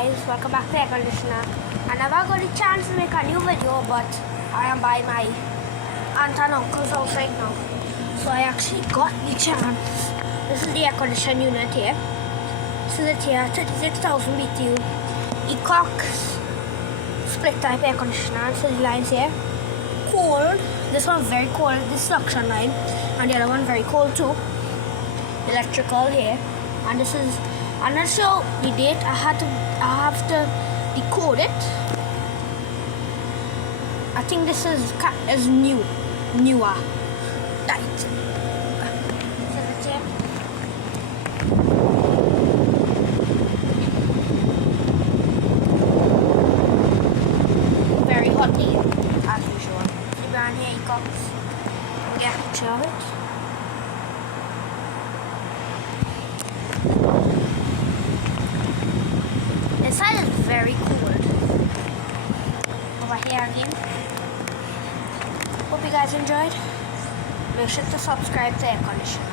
guys, welcome back to Air Conditioner. I never got a chance to make a new video, but I am by my aunt and uncle's house right now. So I actually got the chance. This is the air conditioning unit here. This is it here, 36,000 BTU. Ecox split type air conditioner. So the lines here. Cold. This one very cold, this suction line. And the other one very cold too. Electrical here. And this is, I'm not sure the date. I have to decode it. I think this is newer. Right. Very hot here, as usual. The brand here, Ecox. Get a picture of it. Inside is very cold. Over here again. Hope you guys enjoyed. Make sure to subscribe to Air Conditioner.